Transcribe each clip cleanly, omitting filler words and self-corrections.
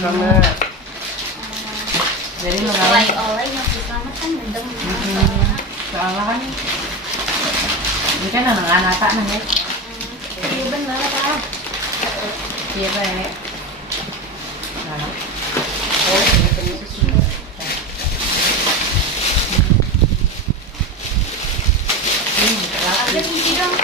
Selamat. Jadi oleh yang selamat kan mendem. soalnya kan ini kan anak-anak tak nanya. Iya benar lah. Iya baik. Oh, ini penuh susu. Ada isi dong.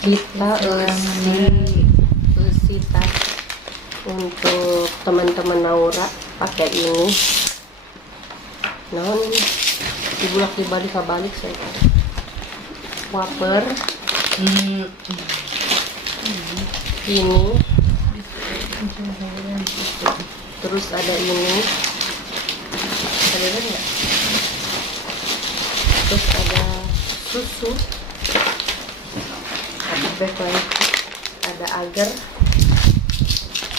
Kita usi tas untuk teman-teman Naura pakai ini. Nah, ini dibulak dibalik saya. Wafer. Ini. Terus ada ini. Ada enggak? Terus ada susu. Ada agar,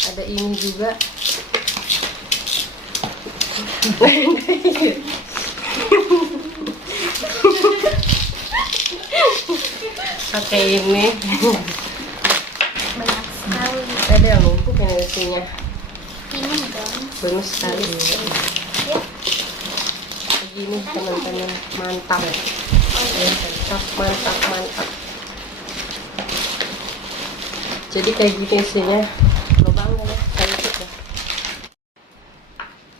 ada ini juga. Pakai ini. Banyak sekali. Ada yang numpuk ini isinya. Ini dong. Banyak sekali. Ya. Begini teman-teman, mantap. Mantap. Jadi kayak gini isinya. Lubang ya, kayak gitu.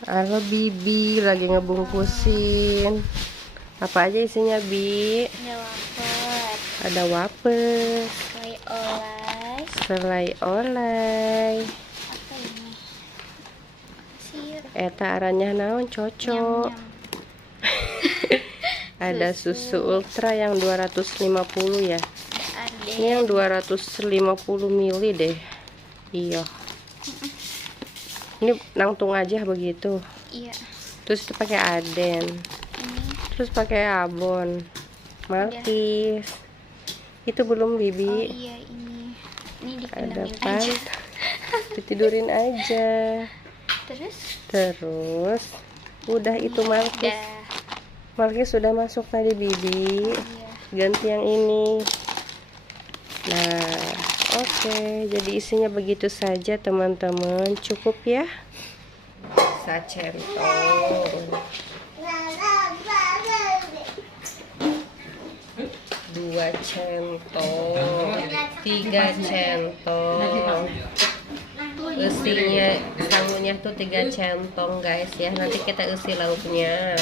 Halo Bibi, lagi ngebungkusin. Apa aja isinya, Bi? Ada wafer. Ada wafer, Selai oleh. selai oleh. Apa ini? Sir. Eta aranya naon cocok. Nyam-nyam. Ada susu ultra yang 250 ya. Ada. Ini yang 250 ml deh. Iya. Ini langsung aja begitu. Iya. Terus itu pakai Aden. Ini. Terus pakai Abon. Malkis. Itu belum Oh Bibi. iya ini. Ini Ada dikenamin pan. aja. Ditidurin aja. Terus udah itu Malkis. Udah. Malkis sudah masuk tadi Bibi. Iya. Ganti yang ini. Nah, oke. Jadi isinya begitu saja teman-teman. Cukup ya. Sacentong. 2 centong. 3 centong. Isinya sangunya tuh 3 centong guys ya. Nanti kita isi lauknya.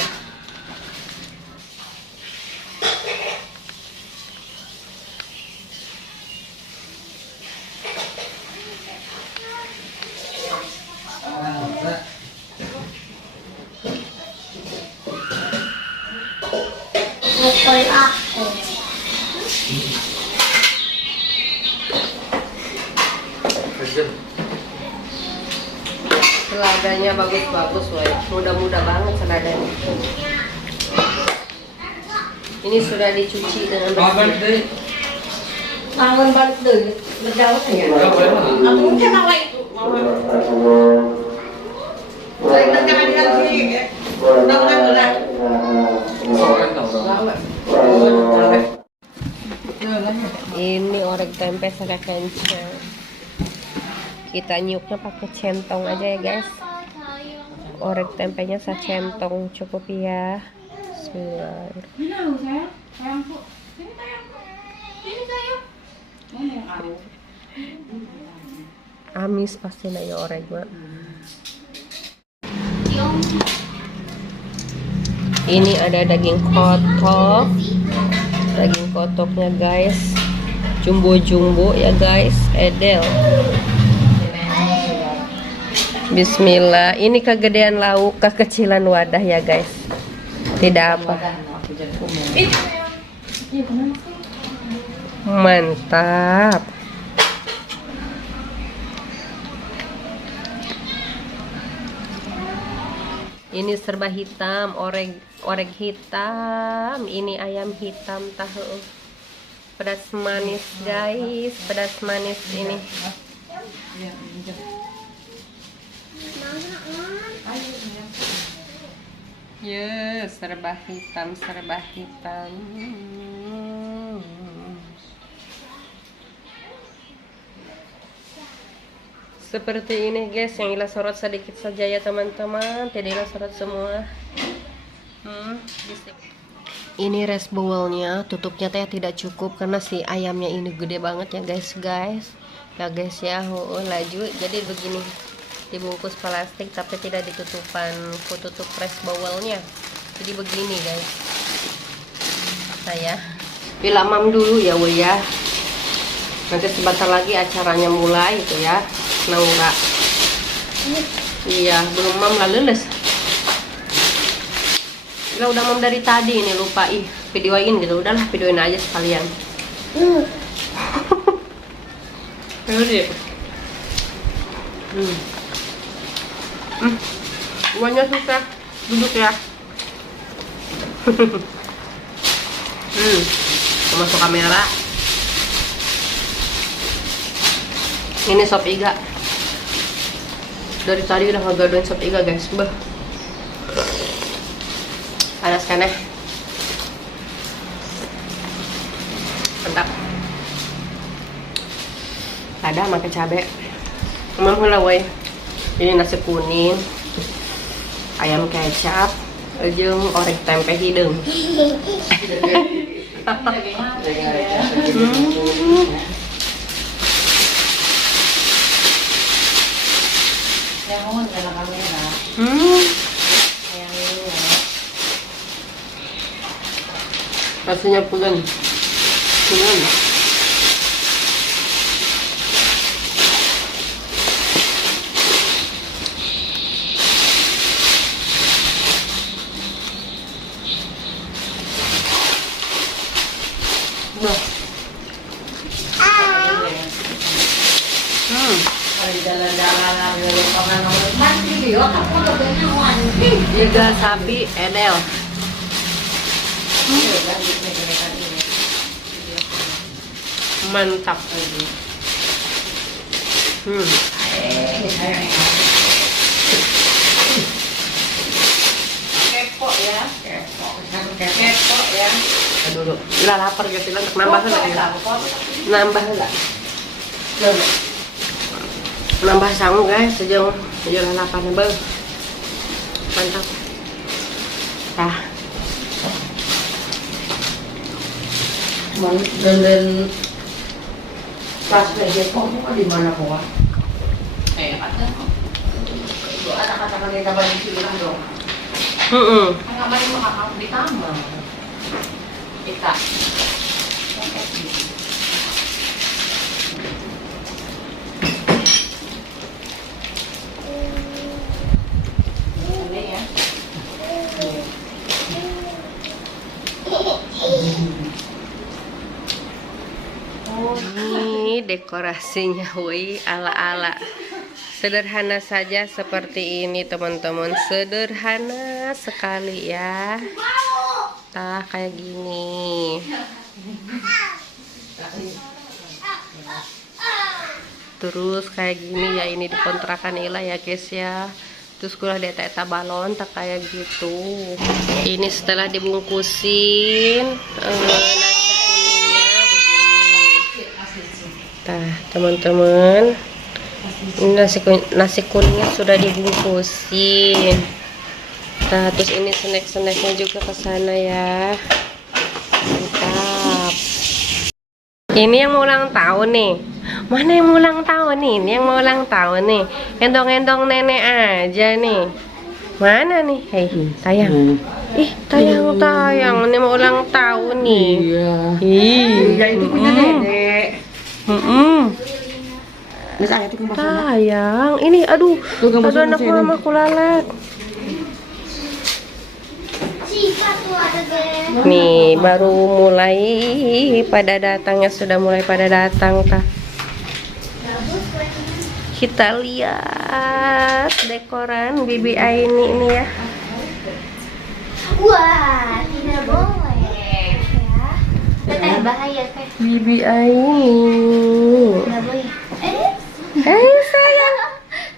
Seladanya bagus-bagus woy. Mudah-mudah banget seladanya. Ini sudah dicuci dengan bersih. Tangan balik deh, berjauh ya. Aku mungkin apa itu? Ini orek tempe sangat kencang. Kita nyuknya pakai centong aja ya guys. Orek tempenya secentong cukup ya. Bismillahirrahmanirrahim. Amis pasti na ya orek mak. Ini ada daging kotok. Daging kotoknya guys. Jumbo-jumbo ya guys. Edel. Bismillah. Ini kegedean lauk, kekecilan wadah ya guys. Tidak apa. Mantap. Ini serba hitam, orek hitam. Ini ayam hitam tahu. Pedas manis guys, pedas manis ini. Ya, serba hitam, serba hitam. Seperti ini guys, yang Ila sorot sedikit saja ya teman-teman. Tidak Ila sorot semua. Ini rice bowlnya, tutupnya teh tidak cukup karena si ayamnya ini gede banget ya guys. Ya guys ya, laju. Jadi begini, dibungkus plastik tapi tidak ditutupan tutup rice bowlnya. Jadi begini guys. Saya bila mam dulu ya woy ya. Nanti sebentar lagi acaranya mulai itu ya. Naura. Iya, belum mam lah lulus. Bila udah mam dari tadi ini lupa videoin gitu. Udahlah videoin aja sekalian. Ayo Uangnya susah. Duduk ya. Masuk kamera. Ini sop iga. Dari tadi udah ngagadoin sop iga guys. Panas kan ya? Mantap. Ada makan cabai. Emang lah woy. Ini nasi kuning, ayam kecap, jeung orek tempe hidung. Rasanya pulen. Juga sapi edel. Mantap. Kepo ya. Kepo ya. Dulu. Udah lapar gitu untuk nambah lagi. Nambah sangu guys, sejauh lalapannya bang. Mantap. Tah. Dan pas aja kok di mana kok? Ada. Anak-anak kita banyak bilang dong. Ngapain mau kakak ditambah? Kita. Ini dekorasinya woi ala-ala sederhana saja seperti ini teman-teman, sederhana sekali ya. Tah kayak gini. Terus kayak gini ya, ini di kontrakan Ila ya guys ya. Terus kulah di eta balon tak kayak gitu. Ini setelah dibungkusin nasi kuningnya begini. Nah teman-teman, nasi kuningnya sudah dibungkusin. Nah terus ini snack-snacknya juga ke sana ya. Mantap. Ini yang mau ulang tahun nih. Mana yang mau ulang tahun nih? Ini yang mau ulang tahun nih. Endong-endong nenek aja nih. Mana nih? Hei, tayang. Ih, tayang. Ini mau ulang tahun nih. Iya. Iya, itu punya nenek. Tayang. Ini aduh. Aduh anak mama kulalat. Nih, baru mulai pada datangnya, sudah mulai pada datang kah? Kita lihat dekoran Bibi Aini ya. Wah, tidak boleh ya. Bahaya teh. Bibi Aini. Tidak boleh. Hai sayang.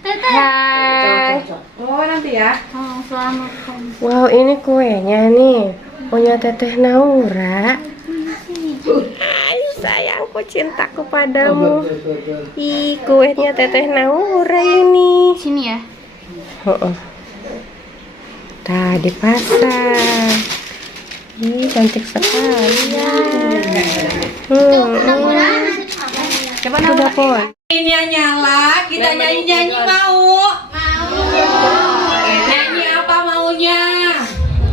Teteh. Hai. Oh nanti ya. Oh. Selamatkan. Wow, ini kuenya nih. Punya Teteh Naura. Hai sayangku, cintaku padamu. Ih, kuenya Teteh Naura ini. Sini ya. Oh. Tadi pasang. Ih, cantik sekali ya. Coba Sudah pon. Ini nyala, kita nyanyi-nyanyi mau. Nyanyi apa maunya?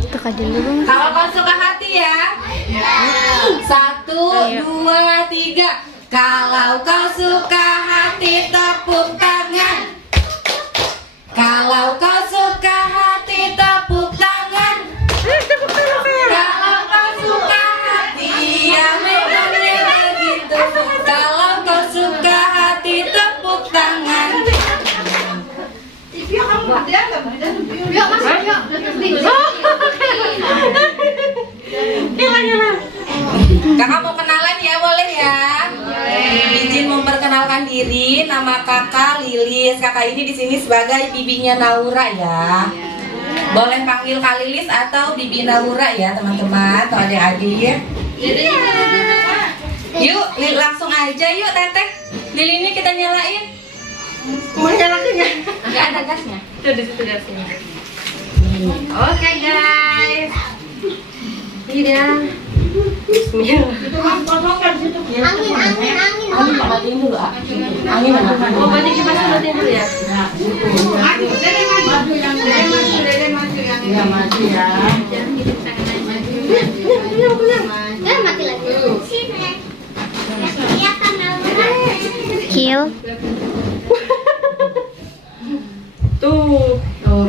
Tekan dulu. Kalau kau suka hati ya. 1, 2, 3. Kalau kau suka hati tepuk tangan. Kalau kau suka hati tepuk tangan. Kalau kau suka hati yang memangnya begitu. Kalau kau suka hati tepuk tangan. Kakak mau kenalan ya, boleh ya? Izin memperkenalkan diri, nama kakak Lilis. Kakak ini di sini sebagai bibinya Naura ya. Boleh panggil Kak Lilis atau Bibi Naura ya teman-teman atau adik-adik. Yuk, langsung aja yuk Teteh. Lilinnya kita nyalain. Mau nyalakan ya? Nggak ada gasnya. Tuh di situ gasnya. Oke guys. Iya. Bismillah. Angin. Matiin dulu ah. Angin Oh, banyak kipas matiin dulu ya. Ya maju ya. Mati lagi. Kill. Tuh.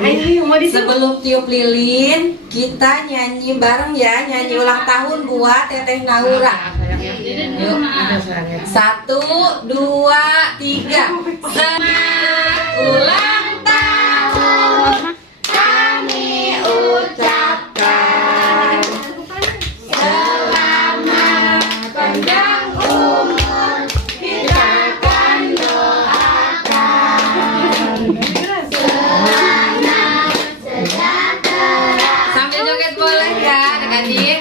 Ayo, mau Sebelum tiup lilin, kita nyanyi bareng ya, nyanyi ulang tahun buat Teteh Naura. Yuk. 1, 2, 3. Selamat ulang tahun kami ucapkan. Selamat panjang umur kita akan doakan. Sambil joget boleh ya adik-adik.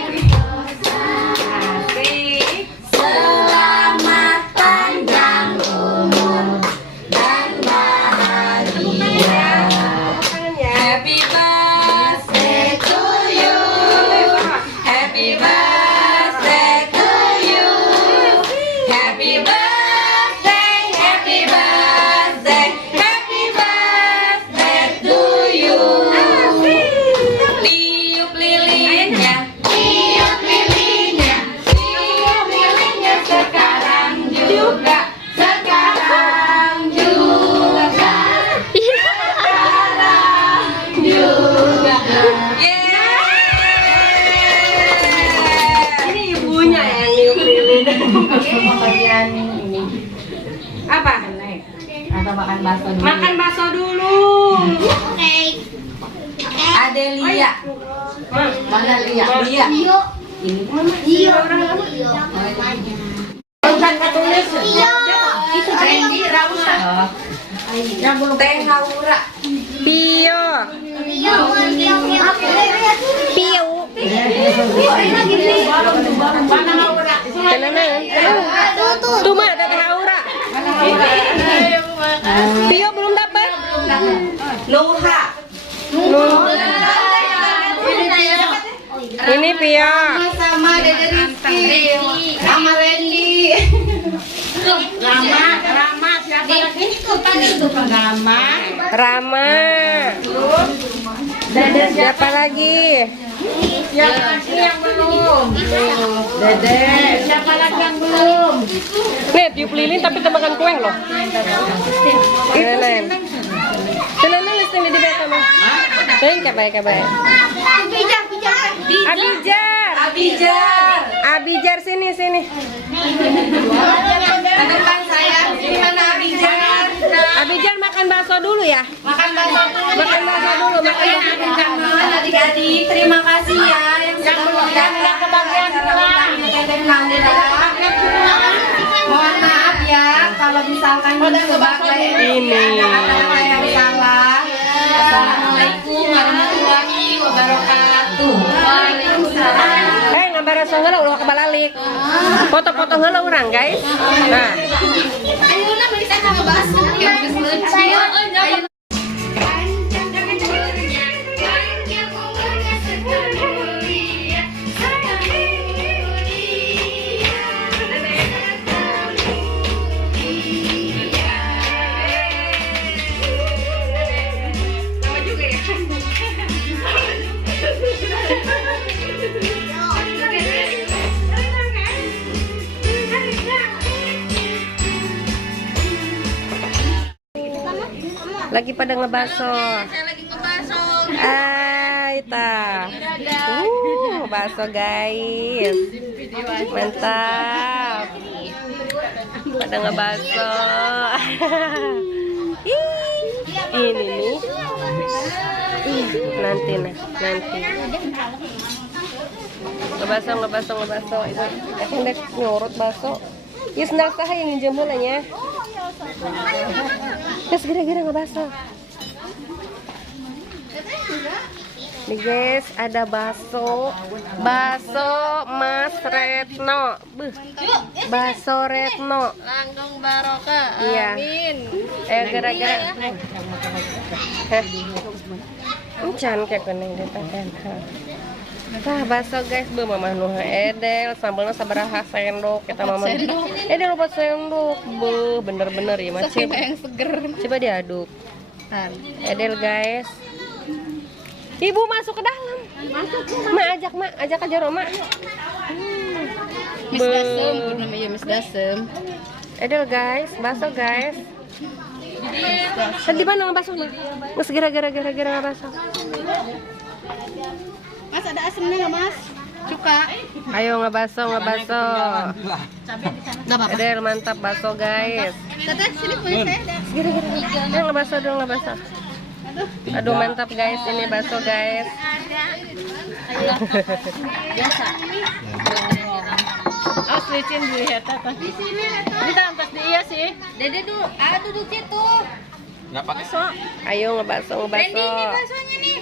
Selamat panjang umur dan bahagia. Happy birthday to you. Happy birthday to you. Happy birthday, happy birthday, happy birthday to you. Tiup lilinnya, tiup lilinnya, tiup lilinnya sekarang juga, sekarang juga, sekarang juga. Yeay! Ini ibunya yang niup lilin. Bagian ini apa? Atau makan bakso dulu? Makan bakso dulu. Oke. Adelia. Mana Lia? Lia. Iyo. Ini Iyo. bukan ketulis. Iyo. Itu Randy Rausa. Teh Naura. Pio. Iyo. Pio. Mana Naura? Tenang. Tuh mah ada Teh Aura. Pio belum dapat. Nuha. Ini Pio. Sama Dede Rizky. Sama Randy. Rama siapa lagi? Itu tadi itu Rama. Rama. Dede Siapa lagi? Siapa lagi yang belum? Dede. Siapa lagi yang belum? Nih, tiup lilin tapi tebakan kue loh. Keren. Senang listing di beta mah. Kayak. Abijar. Abijar. Sini. Ke depan saya. Di mana Abijar? Abijar makan bakso dulu ya. Makan bakso dulu. Makan bakso dulu. Adik-adik, terima kasih ya yang sudah datang kebagian pulang. Teteh Naura. Mohon maaf ya kalau misalkan sebagai Ini. ada kata-kata yang salah. Assalamualaikum warahmatullahi kebalik. Foto-foto heula urang guys. Nah. Ayeuna bisa ngebahas. Saya Lagi pada ngebaso. Aita. Baso guys. Mantap. Pada ngebaso. Ini nih. Nanti. Ngebaso. Itu hendak nyorot baso. Ya sendal saha yang nginjem heula nya. Terus gara-gara ngebaso. Nih guys, ada baso Mas Retno. Baso Retno. Langgeng barokah. Iya. Gara-gara. Encan kayak kuning ditahan. Tah baso guys, beuh mamah nu edel, sambalna sabaraha sendok kita mamah. Edel 4 sendok. Beuh, bener-bener ya mah. Yang seger. Coba diaduk. Edel guys. Ibu masuk ke dalam. Ajak aja Roma. Miss Dasem, namanya Miss Dasem. Edel guys, baso guys. Di mana ngebaso mah? Nges gara-gara ngebaso. Mas ada asemnya nggak Mas? Cuka. Ayo ngebaso. Edel mantap baso guys. Teteh sini punya saya ada. Gara-gara. Ngebaso dong. Aduh mantap guys, ini baso guys. Biasa. Oh, licin dulu ya, Tata. Di sini Ini tampak dia sih. Dede dulu, duduk situ. Nggak pakai Ayo ngebaso. Randy ini baksonya nih.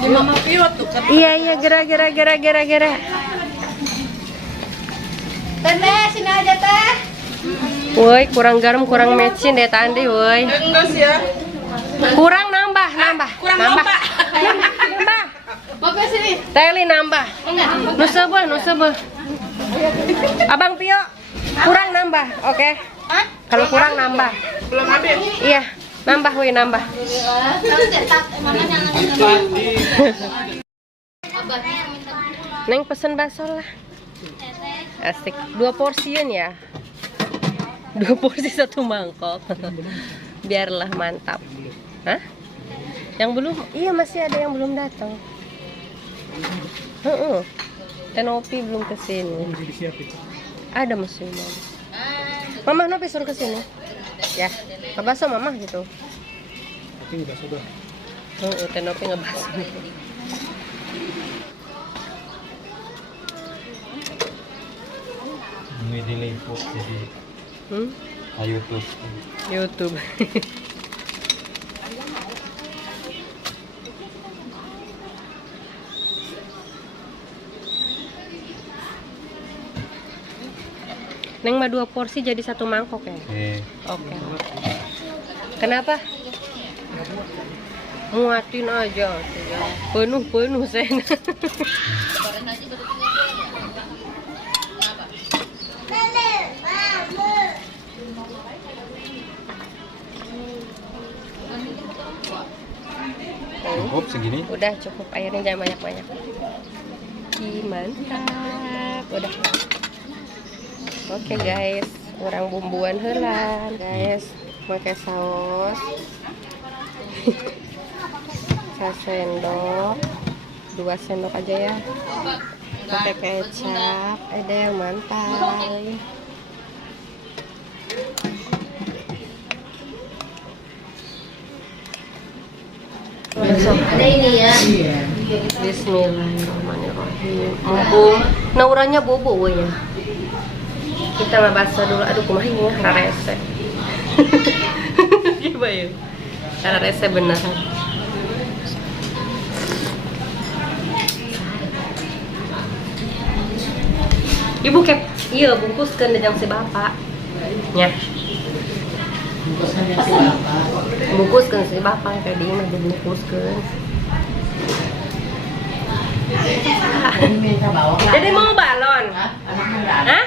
Di Mama Pio tuh kan. Iya, gara. Teteh, sini aja teh. Woi, kurang garam, kurang mecin deh tadi, woi. Enggak sih ya. Kurang nambah. Kurang nambah. Nambah. Bapak sini. Teli nambah. Nu seubeuh. Abang Pio, kurang nambah, oke? Kalau kurang nambah. Belum habis. Iya, nambah. Terus cetak, mana jangan. Neng pesen bakso lah. Asik. 2 porsian ya. 2 porsi 1 mangkok. Biarlah mantap. Hah? Yang belum? Iya, masih ada yang belum datang. Tenopi belum kesini. Ada masih Mama Nopi suruh kesini. Ya, ngebaso Mama gitu. Tapi nggak sudah. Tenopi ngebaso. Ini diliput jadi YouTube. Neng mah 2 porsi jadi 1 mangkok ya? Oke. Kenapa? Muatin aja. Penuh sen. Cukup segini. Udah cukup, airnya jangan banyak-banyak. Mantap. Udah. Oke guys, orang bumbuan heula guys, pakai saus. 1 sendok, 2 sendok aja ya. Pakai kecap, ada yang mantap. Ada ini ya. Bismillahirrahmanirrahim. Mumpung nauranya bobo we ya. Kita ngebaso dulu. Aduh kumaha ieu rarese. Gimana ya? Rarese beneran. Ibu kep, iya bungkuskan dengan si bapak. Ya. Bungkuskan si bapak tadi mah dibungkuskan. Jadi mau balon? Hah?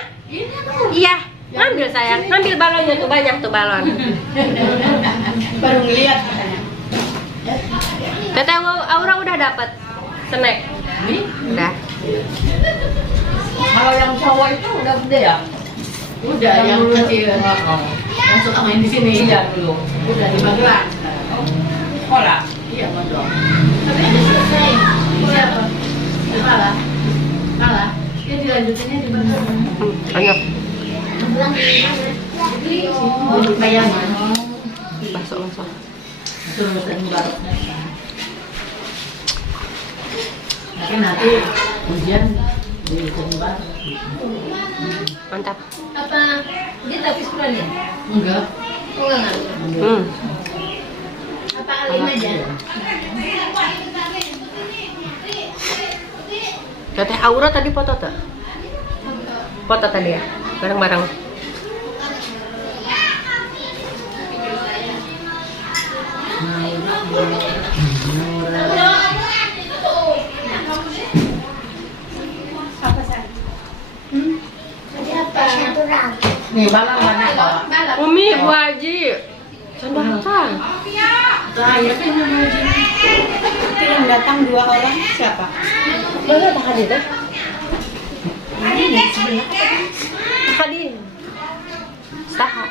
Iya. Ngambil sayang, ngambil balonnya tuh banyak tuh balon. Baru ngeliat katanya. Teteh Aura udah dapat snack. Udah. Kalau yang cowok itu udah gede ya? Udah, yang kecil. Yang suka main di sini. Iya dulu. Udah di Magelang. Sekolah. Iya betul. Tapi ini selesai. Siapa? Kalah. Kalah. Dia dilanjutinnya di Magelang. Ayo. Di Bayangan. Masuk. Terus baru. Tapi nanti hujan di Jember. Mantap. Apa dia tapi sekolah ya? Enggak. Oh enggak. Apa alim aja? Teteh Aura tadi foto tuh? Foto tadi ya? Bareng-bareng. Nih balang banyak kok. Umi, Bu Haji. Sandal. Saya kan itu yang datang 2 orang siapa? Mana tak hadir deh? Ini sebelah. Hadir. Saha.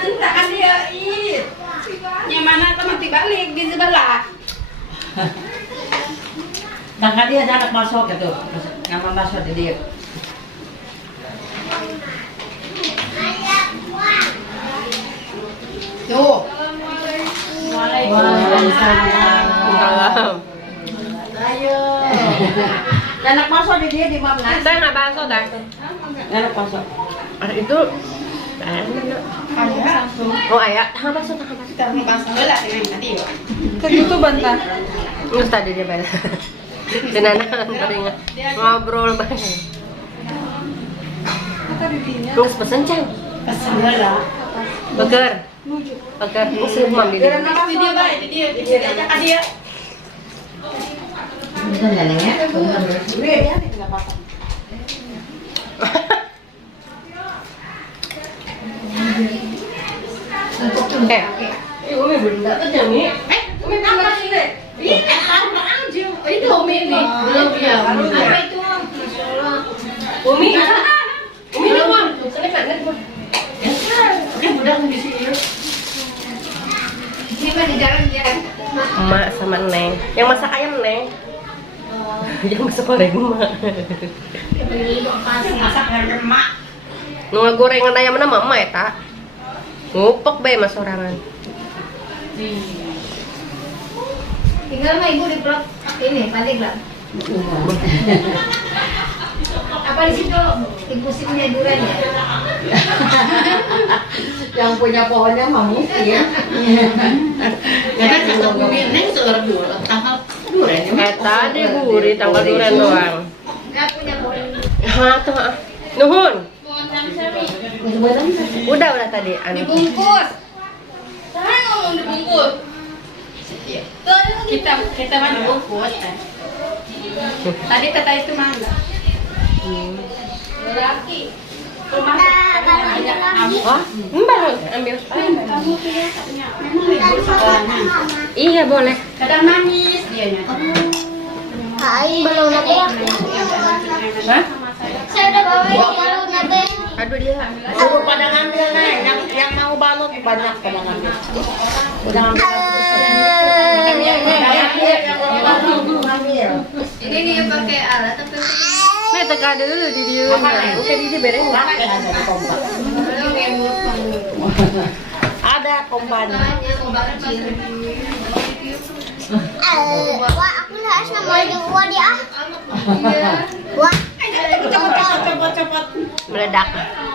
Ceritakan dia it. Yang mana teman balik di sebelah. Dan dia ada anak masuk gitu. Nama masuk di dia. Tuh. Waalaikumsalam. Ayo. Anak masuk di dia di mana? Saya nggak bakso dah. Anak masuk. Itu. Oh ayah, tahan bakso. Kita ngebahas bola dengan tadi ya. Kan itu bantah. Terus tadi dia balik. Senana teringat ngobrol banget. Terus pesen cang. Pesan bola. Beger. Musim mami. Di dia baik, di dia ajak dia. Bukan jalannya. Dia enggak apa-apa. Umi belum datang jam ini. Umi tambah sini. Ih, apa aja. Itu Umi nih. Belum ya. Apa itu? Umi. Umi nelfon. Selesai. Ya udah di sini. Ini mah di jalan jalan. Emak sama Neng. Yang masak ayam Neng. Yang masak goreng emak. Masak ayam emak. Nunggu gorengan ayam nama emak ya tak? Ngupek bae mas orangan. Tinggal mah ibu di blok ini balik lah. Apa di situ musimnya durian ya? Yang punya pohonnya mamu ya. Karena kalau Umi neng seorang dua tanggal durian. Tadi buri tanggal durian doang. Enggak punya pohon. Hah tuh. Nuhun. Udah tadi anu. Dibungkus. Saya ngomong dibungkus. Kita mah dibungkus. Tadi kata itu mana? Laki. Oh, mbak ambil. Iya boleh. Kadang nangis dianya. Hai, belum nanti ya. Hah? Saya udah bawa balon nanti. Aduh dia. Suruh pada ngambil nih, yang mau balon banyak pada ngambil. Udah ngambil. Ini dia pakai alat tapi Nih teka dulu di dia. Oke di dia beres. belum yang Ada kombannya. Wah, aku harus nama yang wah dia. Wah. Meledak.